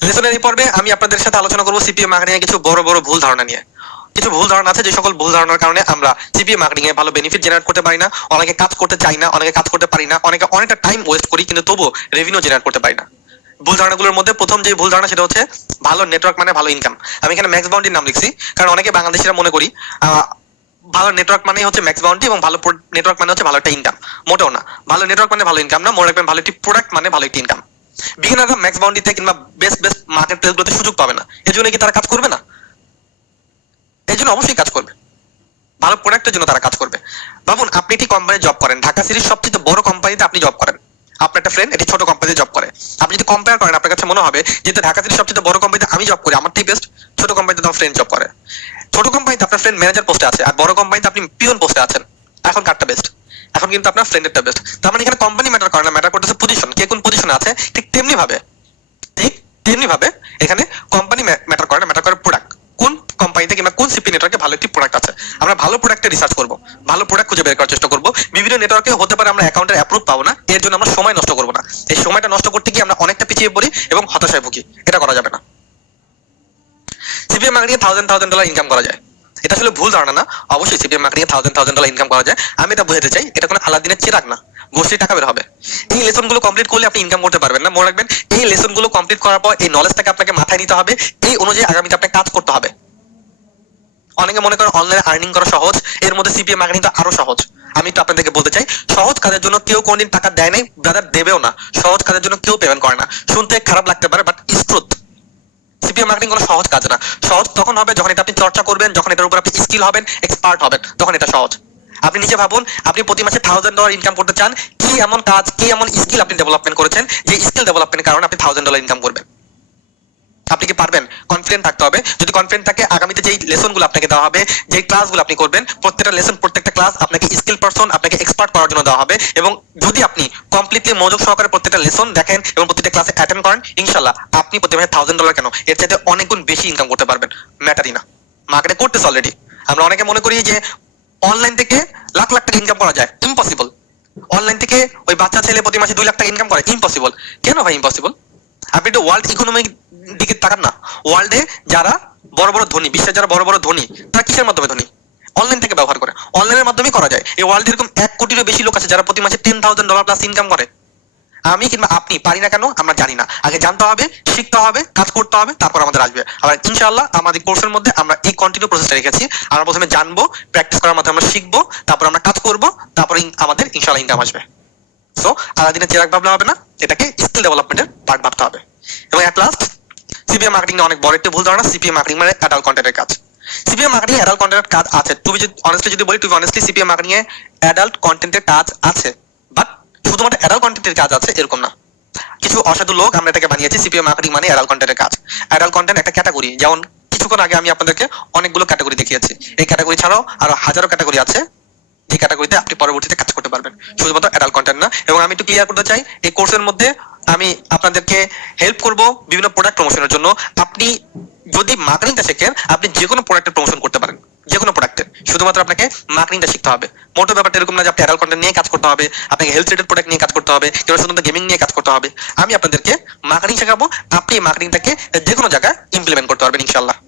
লেসনের এই পর্বে আমি আপনাদের সাথে আলোচনা করবো সিপিএম মার্কেটিং এর কিছু বড় বড় ভুল ধারণা নিয়ে। কিছু ভুল ধারণা আছে, যে সকল ভুল ধারণার কারণে আমরা সিপিএম মার্কেটিং এ ভালো বেনিফিট জেনারেট করতে পারি না, অনেকে কাজ করতে চাই না, অনেকে কাজ করতে পারি না, অনেকে অনেকটা টাইম ওয়েস্ট করি কিন্তু তবুও রেভিনিউ জেনারেট করতে পারি না। ভুল ধারণাগুলোর মধ্যে প্রথম যে ভুল ধারণা সেটা হচ্ছে ভালো নেটওয়ার্ক মানে ভালো ইনকাম। আমি এখানে ম্যাক্স বাউন্ডির নাম লিখছি কারণ অনেকে বাংলাদেশিরা মনে করি ভালো নেটওয়ার্ক মানে হচ্ছে ম্যাক্স বাউন্ডি এবং ভালো নেটওয়ার্ক মানে হচ্ছে ভালো একটা ইনকাম। মোটেও না, ভালো নেটওয়ার্ক মানে ভালো ইনকাম না, মনে রাখবেন ভালো একটি প্রোডাক্ট মানে ভালো একটি ইনকাম। বিগিনাররা ম্যাক্স বাউন্ডিতে কিংবা বেস্ট বেস্ট মার্কেট প্লেসগুলোতে সুযোগ পাবে না, এর জন্য কি তারা কাজ করবে না? এই জন্য অবশ্যই কাজ করবে, ভালো প্রোডাক্টের জন্য তারা কাজ করবে। ভাবুন, আপনি একটি কোম্পানি জব করেন, ঢাকা সিটির সবচেয়ে বড় কোম্পানিতে আপনি জব করেন, আপনার একটা ফ্রেন্ড একটি ছোট কোম্পানিতে জব করে। আপনি যদি কম্পেয়ার করেন আপনার কাছে মনে হবে যেহেতু ঢাকা সিটির সবচেয়ে বড় কোম্পানিতে আমি জব করি আমারটাই বেস্ট, ছোট কোম্পানিতে আমার ফ্রেন্ড জব করে। ছোট কোম্পানিতে আপনার ফ্রেন্ড ম্যানেজার পোস্টে আছে আর বড় কোম্পানিতে আপনি পিয়ন পোস্টে আছেন, এখন কারটা বেস্ট? এখন কিন্তু আপনার ফ্রেন্ডেরটা বেস্ট। তার মানে এখানে কোম্পানি ম্যাটার করে না, ম্যাটার করতেছে পজিশন, কে কোন পজিশনে আছে। ঠিক তেমনি ভাবে এখানে কোম্পানি ম্যাটার করে না, ম্যাটার করে প্রোডাক্ট। কোন কোম্পানিতে কিংবা কোন সিপি নেটওয়ার্কে ভালো একটি প্রোডাক্ট আছে, আমরা ভালো প্রোডাক্টে রিসার্চ করব, ভালো প্রোডাক্ট খুঁজে বের করার চেষ্টা করব। বিভিন্ন নেটওয়ার্কে হতে পারে আমরা অ্যাকাউন্টের অ্যাপ্রুভ পাবো না, এর জন্য আমরা সময় নষ্ট করব না। এই সময়টা নষ্ট করতে গিয়ে আমরা অনেকটা পিছিয়ে পড়ি এবং হতাশায় ভুগি, এটা করা যাবে না। সিপিএম মার্কেটিং $1000 ইনকাম করা যায়, এটা আসলে ভুল ধারণা না। অবশ্যই সিপিএম মার্কেটিং $1000 ইনকাম করা যায়। আমি এটা বোঝাতে চাই, এটা কোনো আলাদিনের চিরাগ না, গোষ্ঠীর টাকা বের হবে। এই লেসনগুলো কমপ্লিট করলে আপনি ইনকাম করতে পারবেন না, মনে রাখবেন এই লেসনগুলো কমপ্লিট করার পর এই নলেজটাকে আপনাকে মাথায় নিতে হবে, এই অনুযায়ী আগামীতে আপনাকে কাজ করতে হবে। অনেকে মনে করেন অনলাইনে আর্নিং করা সহজ, এর মধ্যে সিপিএম মার্কেটিং তো আরো সহজ। আমি একটু আপনাদেরকে বলতে চাই, সহজ কাজের জন্য কেউ কোনদিন টাকা দেয় নাই, ব্রাদার দেবেও না। সহজ কাজের জন্য কেউ পেমেন্ট করে না। শুনতে খারাপ লাগতে পারে, but is truth. CPM marketing কোনো সহজ কাজ না। সহজ তখন হবে যখন এটা আপনি চর্চা করবেন, যখন এটার উপর আপনি স্কিল হবেন, এক্সপার্ট হবেন, তখন এটা সহজ। আপনি নিজে ভাবুন, আপনি প্রতি মাসে $1000 ইনকাম করতে চান, কি এমন কাজ, কি এমন স্কিল আপনি ডেভেলপমেন্ট করেছেন যে স্কিল ডেভেলপমেন্টের কারণে আপনি $1000 ইনকাম করবেন? আপনি কি পারবেন? কনফিডেন্ট থাকতে হবে। যদি কনফিডেন্ট থাকে, আগামীতে যেই লেসনগুলো আপনাকে দেওয়া হবে, যেই ক্লাসগুলো আপনি করবেন, প্রত্যেকটা লেসন, প্রত্যেকটা ক্লাস আপনাকে স্কিল পারসন, আপনাকে এক্সপার্ট করার জন্য দেওয়া হবে। এবং যদি আপনি কমপ্লিটলি মনোযোগ সহকারে প্রত্যেকটা লেসন দেখেন এবং প্রত্যেকটা ক্লাসে অ্যাটেন্ড করেন, ইনশাআল্লাহ আপনি প্রতি মাসে $1000 কেন, এর চাইতে অনেক গুণ বেশি ইনকাম করতে পারবেন। ম্যাটারই না, মার্কেটে করতেছে অলরেডি। আমরা অনেকে মনে করি যে অনলাইন থেকে লাখ লাখ টাকা ইনকাম করা যায়, ইম্পসিবল। অনলাইন থেকে ওই বাচ্চা ছেলে প্রতি মাসে 2 লাখ টাকা ইনকাম করে, ইম্পসিবল। কেন ভাই ইম্পসিবল? আপনি একটু ওয়ার্ল্ড ইকোনমিক দিকে তাকান না। ওয়ার্ল্ডে যারা বড় বড় ধনী, বিশ্বের যারা বড় বড় ধনী, তারা কিসের মাধ্যমে ধনী? অনলাইন থেকে ব্যবহার করে, অনলাইনের মাধ্যমে করা যায়। এই ওয়ার্ল্ডে এরকম 1 কোটিরও বেশি লোক আছে যারা প্রতি মাসে $10,000 প্লাস ইনকাম করে। আমি কিংবা আপনি পারি না কেন? আমরা জানি না। আগে জানতে হবে, শিখতে হবে, কাজ করতে হবে, তারপর আমাদের আসবে। আবার ইনশাআল্লাহ আমাদের কোর্সের মধ্যে আমরা এই কন্টিনিউ প্রসেসটা রেখেছি। আমরা প্রথমে জানবো, প্র্যাকটিস করার মাধ্যমে আমরা শিখবো, তারপর আমরা কাজ করব, তারপর আমাদের ইনশাআল্লাহ ইনকাম আসবে। সো আলাদিনে চিরাগ ভাবলে হবে না, এটাকে স্কিল ডেভেলপমেন্টের পার্ট ভাবতে হবে। এবং এট লাস্ট, সিপিএম মার্কেটিং অনেক বড় একটা ভুল ধারণা। সিপিএম মার্কেটিং মানে অ্যাডাল্ট কন্টেন্টের কাজ। সিপিএম মার্কেটিং অ্যাডাল্ট কন্টেন্টের কাজ আছে, তুমি যদি অনেস্টলি যদি বলি, তুমি অনেস্টলি সিপিএম মার্কেটিং এ অ্যাডাল্ট কন্টেন্টের কাজ আছে, বাট শুধুমাত্র অ্যাডাল্ট কন্টেন্টের কাজ আছে এরকম না। কিছু অসাধু লোক আমরা এটাকে বানিয়েছি সিপিএম মার্কেটিং মানে অ্যাডাল্ট কন্টেন্টের কাজ। অ্যাডাল্ট কন্টেন্ট একটা ক্যাটাগরি, যেমন কিছুক্ষণ আগে আমি আপনাদেরকে অনেকগুলো ক্যাটাগরি দেখিয়েছি। এই ক্যাটাগরি ছাড়াও আরো হাজারো ক্যাটাগরি আছে, যে ক্যাটাগরিতে আপনি পরবর্তীতে কাজ করতে পারবেন, শুধুমাত্র অ্যাডাল্ট কন্টেন্ট না। এবং আমি একটু ক্লিয়ার করতে চাই, এই কোর্সের মধ্যে আমি আপনাদেরকে হেল্প করব বিভিন্ন প্রোডাক্ট প্রমোশনের জন্য। আপনি যদি মার্কেটিংটা শেখেন, আপনি যে কোনো প্রোডাক্টের প্রমোশন করতে পারেন, যে কোনো প্রোডাক্টের। শুধুমাত্র আপনাকে মার্কেটিংটা শিখতে হবে। মোটো ব্যাপারটা এরকম না যে আপনি অ্যাডাল্ট কন্টেন্ট নিয়ে কাজ করতে হবে, আপনাকে হেলথ রিলেটেড প্রোডাক্ট নিয়ে কাজ করতে হবে, কিংবা শুধুমাত্র গেমিং নিয়ে কাজ করতে হবে। আমি আপনাদেরকে মার্কেটিং শেখাবো, আপনি এই মার্কেটিংটাকে যে কোনো জায়গায় ইমপ্লিমেন্ট করতে পারবেন ইনশাআল্লাহ।